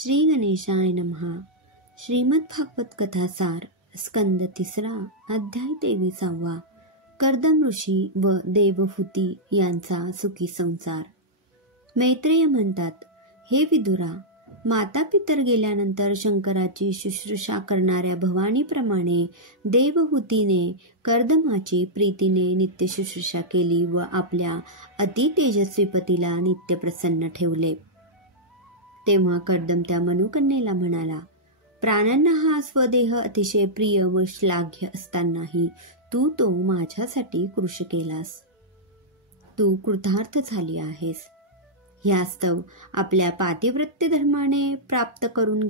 श्री गणेशाय नमः. श्रीमद भागवत कथासार स्कंद 3 अध्याय 23. कर्दम ऋषी व देवहूती यांचा सुखी संसार. मैत्रेय म्हणतात, हे विदुरा, माता पितर गेल्यानंतर शंकराची शुश्रूषा करणाऱ्या भवानीप्रमाणे देवहूतीने कर्दमाची प्रीतीने नित्य शुश्रूषा केली व आपल्या अति तेजस्वी पतीला नित्य प्रसन्न ठेवले. तेव्हा कर्दम त्या मनुकन्येला म्हणाला, प्राण्यांना हा स्वदेह अतिशय प्रिय व श्लाघ्य असतानाही तू तो माझ्यासाठी कृश केलास. तू कृतार्थ झाली आहेस. ह्यास्तव आपल्या पातिव्रत्य धर्माने प्राप्त करून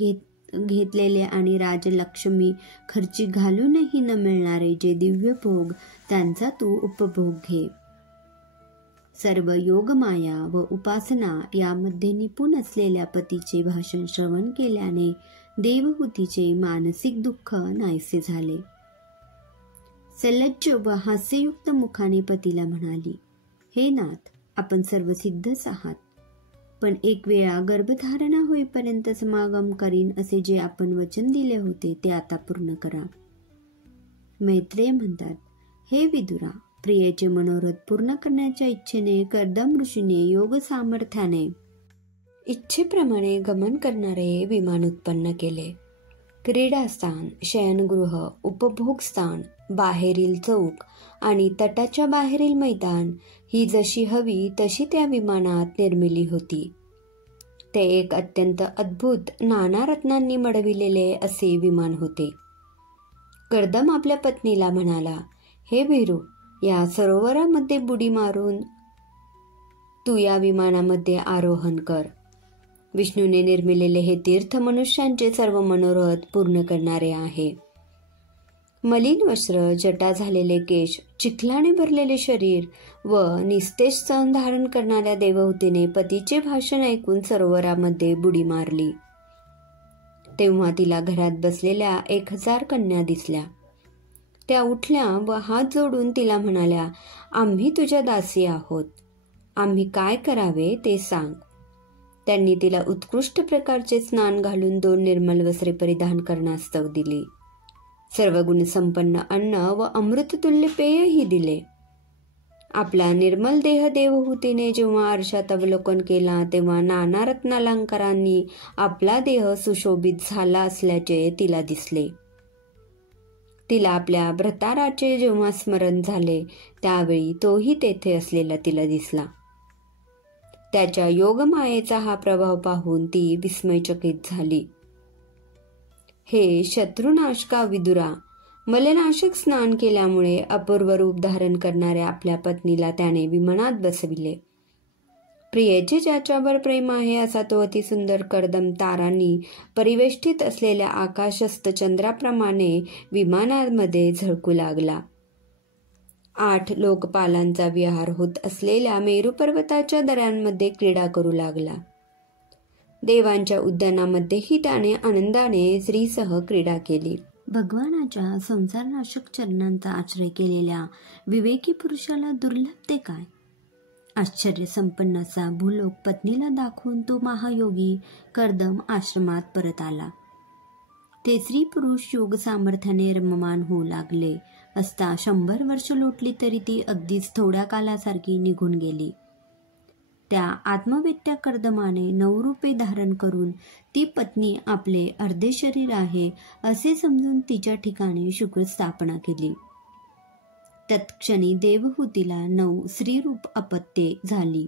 घेतलेले आणि राजलक्ष्मी खर्ची घालूनही न मिळणारे जे दिव्य भोग त्यांचा तू उपभोग घे. सर्व योगमाया व उपासना यामध्ये निपुण असलेल्या पतीचे भाषण श्रवण केल्याने देवहूतीचे मानसिक दुःख नाहीसे झाले. सलज्ज व हास्ययुक्त मुखाने पतीला म्हणाली, हे नाथ, आपण सर्व सिद्धच आहात, पण एक वेळा गर्भधारणा होईपर्यंत समागम करीन असे जे आपण वचन दिले होते ते आता पूर्ण करा. मैत्रेय म्हणतात, हे विदुरा, प्रियेचे मनोरथ पूर्ण करण्याच्या इच्छेने कर्दम ऋषीने योग सामर्थ्याने इच्छेप्रमाणे गमन करणारे विमान उत्पन्न केले. क्रीडास्थान, शयनगृह, उपभोगस्थान, बाहेरील चौक आणि तटाच्या बाहेरील मैदान ही जशी हवी तशी त्या विमानात निर्मिली होती. ते एक अत्यंत अद्भुत नाना रत्नांनी मडविलेले असे विमान होते. कर्दम आपल्या पत्नीला म्हणाला, हे वीरू, या सरोवरामध्ये बुडी मारून तू या विमानामध्ये आरोहण कर. विष्णूने निर्मिलेले हे तीर्थ मनुष्यांचे सर्व मनोरथ पूर्ण करणारे आहे. मलिन वस्त्र, जटा झालेले केश, चिखलाने भरलेले शरीर व निस्तेज स्तन धारण करणाऱ्या देवहूतीने पतीचे भाषण ऐकून सरोवरामध्ये बुडी मारली. तेव्हा तिला घरात बसलेल्या 1000 कन्या दिसल्या. त्या उठल्या व हात जोडून तिला म्हणाल्या, आम्ही तुझ्या दासी आहोत, आम्ही काय करावे ते सांग. त्यांनी तिला उत्कृष्ट प्रकारचे स्नान घालून 2 निर्मल वस्त्रे परिधान करण्यास्तव दिली. सर्व गुणसंपन्न अन्न व अमृततुल्य पेयही दिले. आपला निर्मल देह देवहूतीने जेव्हा आरशात अवलोकन केला तेव्हा नाना रत्नालंकारांनी आपला देह सुशोभित झाला असल्याचे तिला दिसले. तिला आपल्या भ्रताराचे जेव्हा स्मरण झाले त्यावेळी तोही तेथे असलेला तिला दिसला. त्याच्या योगमायेचा हा प्रभाव पाहून ती विस्मयचकित झाली. हे शत्रुनाशका विदुरा, मलनाशक स्नान केल्यामुळे अपूर्व रूप धारण करणाऱ्या आपल्या पत्नीला त्याने विमानात बसविले. प्रियेचे ज्याच्यावर प्रेम आहे असा तो अतिसुंदर कर्दम तारांनी परिवेष्टित असलेल्या आकाशस्थ चंद्राप्रमाणे विमानामध्ये झळकू लागला. 8 लोकपालांचा विहार होत असलेल्या मेरू पर्वताच्या दऱ्यांमध्ये क्रीडा करू लागला. देवांच्या उद्यानामध्येही त्याने आनंदाने स्त्रीसह क्रीडा केली. भगवानाच्या संसारनाशक चरणांचा आश्रय केलेल्या विवेकी पुरुषाला दुर्लभ ते काय. आश्चर्य संपन्न असा भूलोक पत्नीला दाखवून तो महायोगी कर्दम आश्रमात परत आला. ते स्त्री पुरुष योग सामर्थ्याने रममान होऊ लागले असता 100 वर्ष लोटली तरी ती अगदीच थोड्या कालासारखी निघून गेली. त्या आत्मवेत्या कर्दमाने 9 रूपे धारण करून ती पत्नी आपले अर्धे शरीर आहे असे समजून तिच्या ठिकाणी शुक्र स्थापना केली. तत्क्षणी देवहूतीला 9 स्त्रीरूप अपत्ये झाली.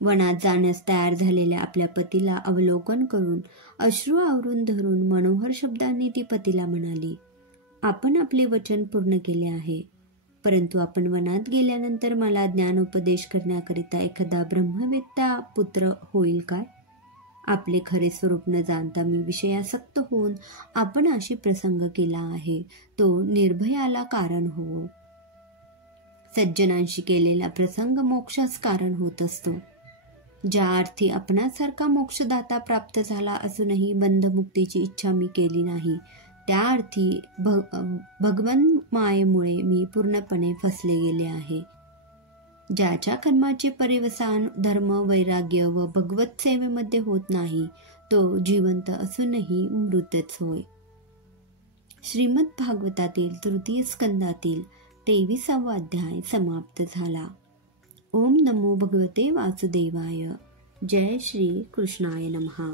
वनात जाण्यास तयार झालेल्या आपल्या पतीला अवलोकन करून अश्रू आवरून धरून मनोहर शब्दांनी ती पतीला म्हणाली, आपण आपले वचन पूर्ण केले आहे, परंतु आपण वनात गेल्यानंतर मला ज्ञानोपदेश करण्याकरिता एखादा ब्रह्मवेत्ता पुत्र होईल काय. आपले खरे स्वरूप न जाणता मी विषयासक्त होऊन आपण अशी प्रसंग केला आहे, तो निर्भयाला कारण हो. सज्जनांशी केलेला प्रसंग मोक्षास कारण होत असतो. ज्या अर्थी आपणासारखा मोक्षदाता प्राप्त झाला असूनही बंधमुक्तीची इच्छा मी केली नाही, त्या अर्थी भगवन मायेमुळे मी पूर्णपणे फसले गेले आहे. ज्याच्या कर्माचे परिवसान धर्म, वैराग्य व भगवत सेवेमध्ये होत नाही तो जिवंत असूनही मृतच होय. श्रीमद भागवतातील तृतीय स्कंदातील 23वा अध्याय समाप्त झाला. ओम नमो भगवते वासुदेवाय. जय श्री कृष्णाय नमः.